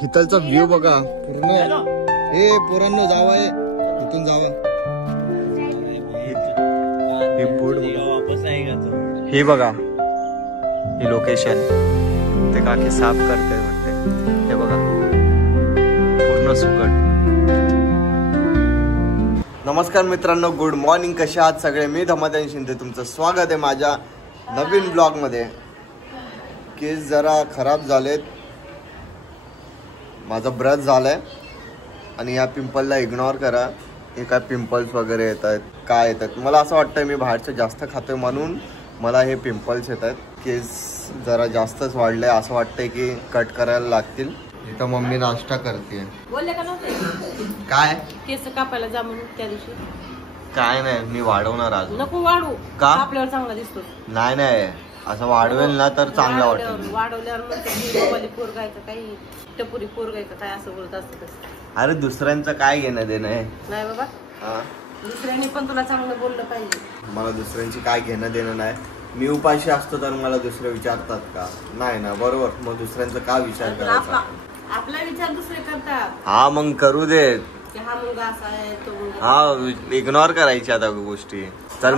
हितलचा view बघा पूर्ण. ए पोरांनो जावा, इथून जावा. हे बोर्ड हे बघा, ही लोकेशन. ते काकी साफ करते वाटते. हे बघा पूर्ण सुकट. नमस्कार मित्रांनो, गुड मॉर्निंग. कसे आहात सगळे? मी धमादान शिंदे, तुमचं स्वागत आहे माझ्या नवीन ब्लॉग मध्ये. केस जरा खराब झालेत, माझा ब्रश झालाय आणि या पिंपलला इग्नोर करा. हे काय पिंपल्स वगैरे येत आहेत, काय येत आहेत. मला असं वाटतंय मी बाहेरचं जास्त खातोय म्हणून मला हे पिंपल्स येत आहेत. केस जरा जास्तच वाढले, असं वाटतंय की कट करायला लागतील. इथं मम्मी नाश्ता करते. बोलले का नव्हते काय केस कापायला जा म्हणून त्या दिवशी? काय नाही, मी वाढवणार आज. नको वाढू, का? आपल्यावर चांगला दिसतो. नाही नाही, असं वाढवेल ना तर चांगला वाटेल. वाढवल्यावर म्हणतो पोरगायचं काही टपुरी पोरगायचं काय असं बोलत असतं. अरे दुसऱ्यांचं काय घेणं देणं आहे? नाही बाबा, दुसऱ्यांनी पण तुला चांगलं बोललं पाहिजे. मला दुसऱ्यांची काय घेणं देणं नाही. मी उपाशी असतो तर मला दुसरे विचारतात का? नाही ना, बरोबर. मग दुसऱ्यांचा का विचार करायचा? आपला विचार दुसरे करतात. हा मग करू दे. हा मुलगा असा आहे, तो मुलगा. हा इग्नोर करायची आता गोष्टी. चल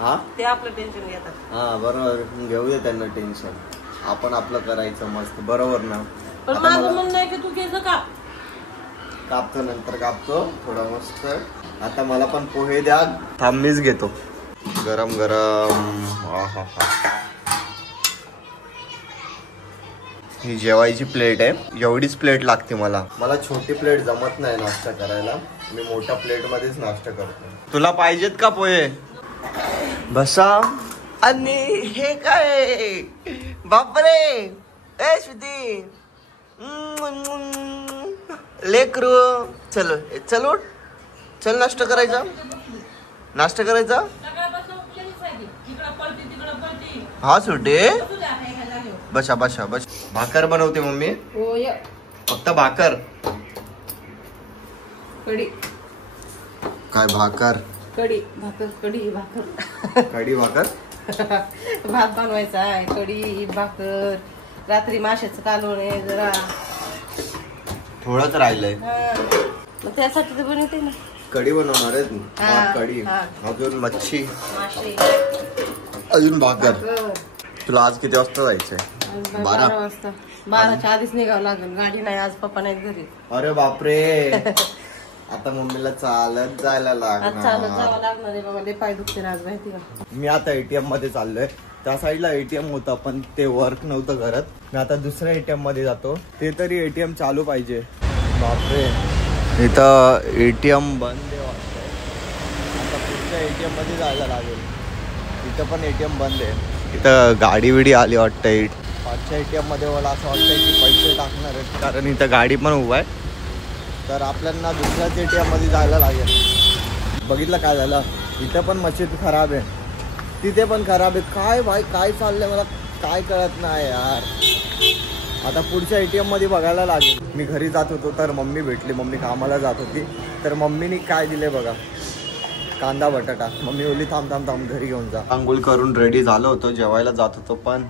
हा, ते आपलं टेन्शन घेतात. हा बरोबर, घेऊ दे त्यांना टेन्शन. आपण आपलं करायचं मस्त, बरोबर ना? पण माझं म्हणणं आहे की तू केस काप. कापतो, नंतर कापतो थोडा मस्त. आता मला पण पोहे द्या. थांब मीच घेतो. गरम गरम. ही जेवायची प्लेट आहे. एवढीच प्लेट लागते मला. मला छोटी प्लेट जमत नाही नाश्ता करायला. मी मोठ्या प्लेट मध्येच नाश्ता करतो. तुला पाहिजेत का पोहे? बसा. आणि हे काय बापरे, ए श्रुती लेकरू. चल चल उठ, चल नाश्ता करायचा. नाश्ता करायचा. हा सुटे, बसा बसा बस. भाकर बनवते मम्मी. फक्त भाकर. कढी. काय भाकर? कढी भाकर. कढी भाकर. कढी भाकर. भात बनवायचा आहे, कढी भाकर. रात्री माशाचं कालवण आहे जरा, थोडंच राहिलंय. मग त्यासाठी तर बनवते ना. कढी बनवणार आहे. कढी, अजून मच्छी, मासे, अजून भाकर. तुला आज किती वाजता जायचंय? 12 वाजता. 12च्या आधीच निघावं लागेल. गाडी नाही आज, पप्पा नाही घरी. अरे बापरे. आता मम्मीला चालत जायला लागणार. चालत जावं लागणार आहे बाबा, लय पाय दुखते आज माहिती का. मी आता एटीएम मध्ये चाललोय. त्या साईडला एटीएम होतं पण ते वर्क नव्हतं करत. मी आता दुसऱ्या एटीएम मध्ये जातो. ते तरी एटीएम चालू पाहिजे. बापरे, इथं एटीएम बंद आहे वाटतंय. आता पुढच्या एटीएम मध्ये जायला लागेल. इथं पण एटीएम बंद आहे. इथं गाडी विडी आली वाटतंय. पाचच्या एटीएम मध्ये मला असं वाटतंय की पैसे टाकणार आहेत, कारण इथं गाडी पण उभा आहे. तर आपल्याला दुसऱ्याच एटीएम मध्ये जायला लागेल. बघितलं काय झालं? इथं पण मशीन खराब आहे, तिथे पण खराब आहे. काय भाई काय चाललंय मला काय कळत नाही यार. आता पुढच्या एटीएम मध्ये बघायला लागेल. मी घरी जात होतो तर मम्मी भेटली. मम्मी कामाला जात होती तर मम्मीने काय दिले बघा, कांदा बटाटा. मम्मी बोलली थांब थांब थांब घरी घेऊन जा. आंघोळ करून रेडी झालो होतो, जेवायला जात होतो. पण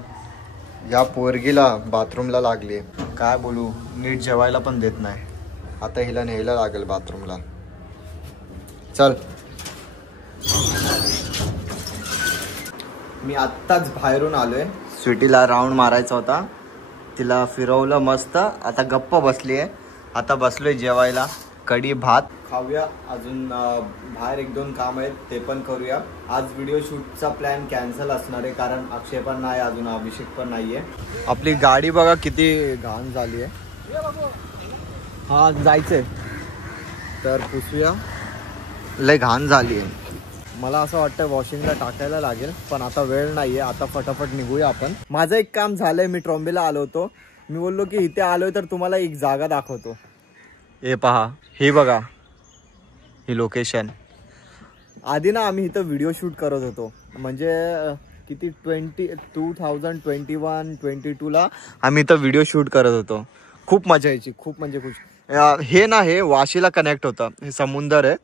या पोरगीला बाथरूमला लागली. काय बोलू, नीट जेवायला पण देत नाही. आता हिला न्यायला लागेल बाथरूमला. चल. मी आत्ताच बाहेरून आलोय. स्वीटीला राऊंड मारायचा होता, तिला फिरवलं मस्त. आता गप्प बसली आहे. आता बसलोय जेवायला. कढी भात खाऊया. अजून बाहेर 1-2 काम आहेत, ते पण करूया. आज व्हिडिओ शूटचा प्लॅन कॅन्सल असणार आहे, कारण अक्षय पण नाही, अजून अभिषेक पण नाहीये. आपली गाडी बघा किती घाण झाली आहे. हा जायचंय तर पुसूया. लय घाण झाली आहे. मला असं वाटतं वॉशिंगला टाकायला लागेल, पण आता वेळ नाहीये. आता फटाफट निघूया आपण. माझं एक काम झालंय. मी ट्रॉम्बेला आलो होतो. मी बोललो की इथे आलोय तर तुम्हाला एक जागा दाखवतो. हे पहा, हे बघा, ही लोकेशन. आधी ना आम्ही इथं व्हिडिओ शूट करत होतो. म्हणजे किती 2021-22ला आम्ही इथं व्हिडिओ शूट करत होतो. खूप मजा यायची, खूप म्हणजे खूप. हे ना, हे वाशीला कनेक्ट होतं. हे समुंदर आहे.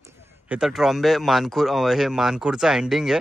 हे तर ट्रॉम्बे मानखूर, हे मानखूरचा एंडिंग आहे.